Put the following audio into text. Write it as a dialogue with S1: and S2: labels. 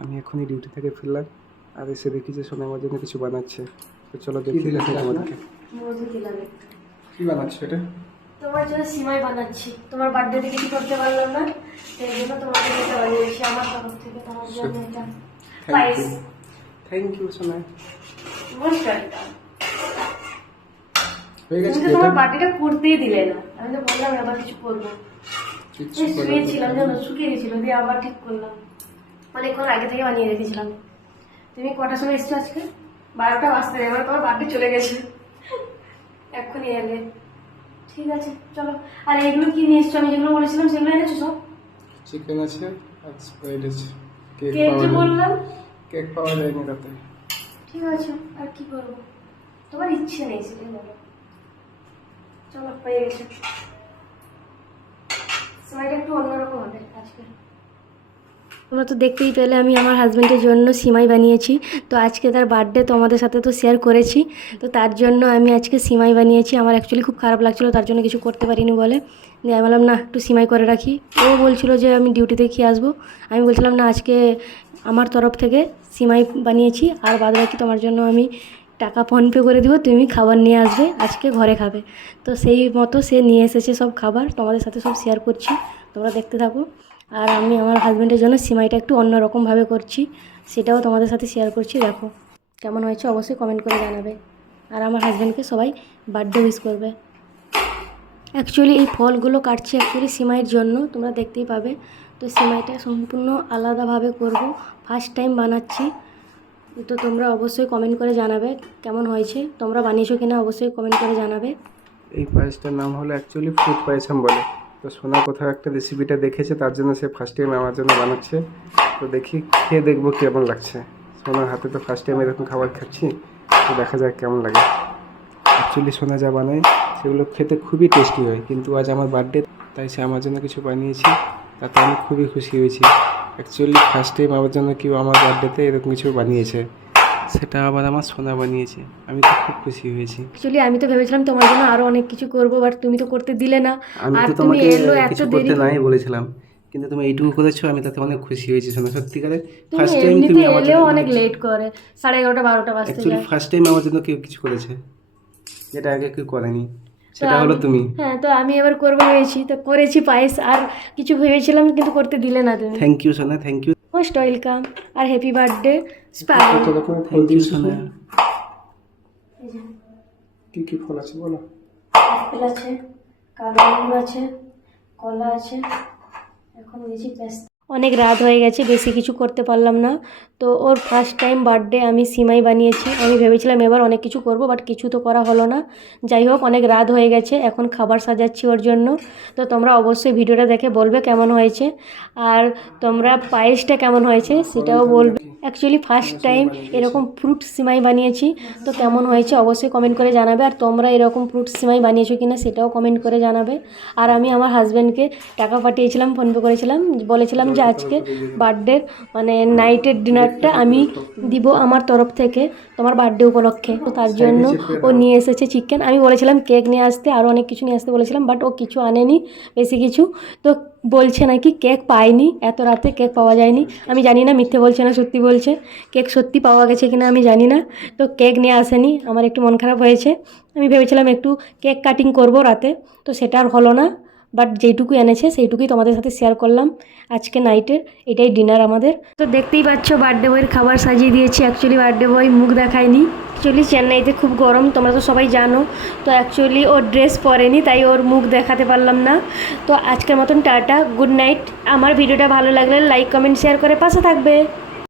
S1: আমি এখনই ডিউটি থেকে ফিরলাম আর এসে দেখি যে সোনা আমার জন্য কিছু বানাচ্ছে। তো চলো দেখি দেখি আমাদেরকে কি বানাচ্ছ এটা?
S2: তোমার জন্য সিমাই বানাচ্ছি। তোমার বার্থডেতে কিছু করতে পারলাম না? সেই জন্য তোমাকে এটা বানিয়েছি আমার তরফ থেকে তোমার জন্য এটা
S1: থ্যাংক
S2: পায়েস।
S1: ইউ থ্যাংক ইউ সোনা
S2: মোস্ট ওয়েলকাম
S1: হয়ে গেছে
S2: তুমি তোমার বার্থডেটা করতেই দিলে না। আমি তো বললাম আবার কিছু করব। শুয়েছিলাম জানো শুকিয়ে গেছিল দিয়ে আবার ঠিক করলাম। অনেকক্ষণ আগে থেকে বানিয়ে রেখেছিলাম। তুমি কটার সময় এসছো আজকে? বারোটা বাজতে এবার তোমার বার্থডে চলে গেছে। এক্ষুনি এলে। ঠিক আছে চলো। আর এগুলো কি নিয়ে এসছো? আমি যেগুলো বলেছিলাম সেগুলো এনেছো সব?
S1: চিকেন আছে আর স্প্রাইট আছে। কেক
S2: যে
S1: যায়
S2: বললাম।
S1: কেক পাওয়া তাতে।
S2: ঠিক আছে আর কি করব? তোমার ইচ্ছে নেই সেটাই বলো চলো পেয়ে গেছে। সময়টা একটু অন্যরকম হবে আজকে। তোমরা তো দেখতেই পেলে, আমি আমার হাজব্যান্ডের জন্য সিমাই বানিয়েছি। তো আজকে তার বার্থডে তোমাদের সাথে তো শেয়ার করেছি। তো তার জন্য আমি আজকে সিমাই বানিয়েছি। আমার অ্যাকচুয়ালি খুব খারাপ লাগছিল, তার জন্য কিছু করতে পারিনি বলে। দিয়ে আমি বললাম, না, একটু সিমাই করে রাখি। ও বলছিল যে, আমি ডিউটিতে খেয়ে আসব? আমি বলছিলাম, না, আজকে আমার তরফ থেকে সিমাই বানিয়েছি। আর বাদ বাকি তোমার জন্য আমি টাকা ফোনপে করে দিব। তুমি খাবার নিয়ে আসবে, আজকে ঘরে খাবে। তো সেই মতো সে নিয়ে এসেছে সব খাবার। তোমাদের সাথে সব শেয়ার করছি। তোমরা দেখতে থাকো। আর আমি আমার হাজব্যান্ডের জন্য সিমাইটা একটু অন্যরকমভাবে করছি, সেটাও তোমাদের সাথে শেয়ার করছি, দেখো। কেমন হয়েছে অবশ্যই কমেন্ট করে জানাবে। আর আমার হাজব্যান্ডকে সবাই বার্থডে উইশ করবে। অ্যাকচুয়ালি এই ফলগুলো কাটছি অ্যাকচুয়ালি সিমাইয়ের জন্য, তোমরা দেখতেই পাবে। তো সিমাইটা সম্পূর্ণ আলাদাভাবে করব ফার্স্ট টাইম বানাচ্ছি। তো তোমরা অবশ্যই কমেন্ট করে জানাবে কেমন হয়েছে, তোমরা বানিয়েছো কিনা অবশ্যই কমেন্ট করে জানাবে।
S1: এই পায়েসটার নাম হলো অ্যাকচুয়ালি ফ্রুট পায়েসাম বলে। তো সোনা কোথাও একটা রেসিপিটা দেখেছে, তার জন্য সে ফার্স্ট টাইম আমার জন্য বানাচ্ছে। তো দেখি, খেয়ে দেখব কেমন লাগছে। সোনার হাতে তো ফার্স্ট টাইম এরকম খাবার খাচ্ছি, তো দেখা যাক কেমন লাগে। অ্যাকচুয়ালি সোনা যা বানায়, সেগুলো খেতে খুবই টেস্টি হয়, কিন্তু আজ আমার বার্থডে তাই সে আমার জন্য কিছু বানিয়েছি, তাতে আমি খুবই খুশি হয়েছি। অ্যাকচুয়ালি ফার্স্ট টাইম আমার জন্য কেউ আমার বার্থডেতে এরকম কিছু বানিয়েছে। সেটা আবার আমার সোনা বানিয়েছে। আমি তো খুব খুশি হয়েছি।
S2: অ্যাকচুয়ালি আমি তো ভেবেছিলাম তোমার জন্য আরও অনেক কিছু করব বাট তুমি তো করতে দিলে না।
S1: আমি
S2: আর
S1: তো
S2: তুমি
S1: তোমাকে
S2: এলো এত
S1: কিছু
S2: দেরি
S1: করতে নাই বলেছিলাম। কিন্তু তুমি এইটুকু করেছ আমি তাতে অনেক খুশি হয়েছি শোনা সত্যিকারে ফার্স্ট টাইম তুমি আমার জন্য
S2: অনেক লেট করে সাড়ে এগারোটা বারোটা বাজতে
S1: অ্যাকচুয়ালি ফার্স্ট টাইম আমার জন্য কেউ কিছু করেছে যেটা আগে কেউ করেনি। সেটা হলো তুমি।
S2: হ্যাঁ তো আমি এবার করব ভেবেছি। তো করেছি পায়েস আর কিছু ভেবেছিলাম কিন্তু করতে দিলে না তুমি।
S1: থ্যাংক ইউ সোনা thank you
S2: most welcome R happy birthday spy
S1: thank you সোনা কি কি ফল আছে বলো?
S2: আপেল আছে কালো আঙুর আছে কলা আছে। এখন দিয়েছি অনেক রাত হয়ে গেছে বেশি কিছু করতে পারলাম না। তো ওর ফার্স্ট টাইম বার্থডে আমি সিমাই বানিয়েছি। আমি ভেবেছিলাম এবার অনেক কিছু করব বাট কিছু তো করা হলো না। যাই হোক, অনেক রাত হয়ে গেছে, এখন খাবার সাজাচ্ছি ওর জন্য। তো তোমরা অবশ্যই ভিডিওটা দেখে বলবে কেমন হয়েছে। আর তোমরা পায়েসটা কেমন হয়েছে সেটাও বলবে। অ্যাকচুয়ালি ফার্স্ট টাইম এরকম ফ্রুট সিমাই বানিয়েছি। তো কেমন হয়েছে অবশ্যই কমেন্ট করে জানাবে। আর তোমরা এরকম ফ্রুট সিমাই বানিয়েছো কি না সেটাও কমেন্ট করে জানাবে। আর আমি আমার হাজব্যান্ডকে টাকা পাঠিয়েছিলাম ফোনপে করেছিলাম, বলেছিলাম যে আজকে বার্থডের মানে নাইটের ডিনারটা আমি দিব আমার তরফ থেকে তোমার বার্থডে উপলক্ষে। তো তার জন্য ও নিয়ে এসেছে চিকেন আমি বলেছিলাম কেক নিয়ে আসতে আরও অনেক কিছু নিয়ে আসতে বলেছিলাম বাট ও কিছু আনেনি বেশি কিছু। তো বলছে নাকি কেক পাইনি এত রাতে কেক পাওয়া যায়নি। আমি জানি না মিথ্যে বলছে না সত্যি বলছে। কেক সত্যি পাওয়া গেছে কিনা আমি জানি না। তো কেক নিয়ে আসেনি আমার একটু মন খারাপ হয়েছে। আমি ভেবেছিলাম একটু কেক কাটিং করব রাতে তো সেটা আর হলো না। বাট যেইটুকু এনেছে, সেইটুকুই তোমাদের সাথে শেয়ার করলাম। আজকে নাইটের এটাই ডিনার আমাদের। তো দেখতেই পাচ্ছ বার্থডে বয়ের খাবার সাজিয়ে দিয়েছি। অ্যাকচুয়ালি বার্থডে বয় মুখ দেখায়নি। অ্যাকচুয়ালি চেন্নাইতে খুব গরম, তোমরা তো সবাই জানো। তো অ্যাকচুয়ালি ওর ড্রেস পরেনি, তাই ওর মুখ দেখাতে পারলাম না। তো আজকের মতন টাটা গুড নাইট আমার ভিডিওটা ভালো লাগলে লাইক কমেন্ট শেয়ার করে পাশে থাকবে।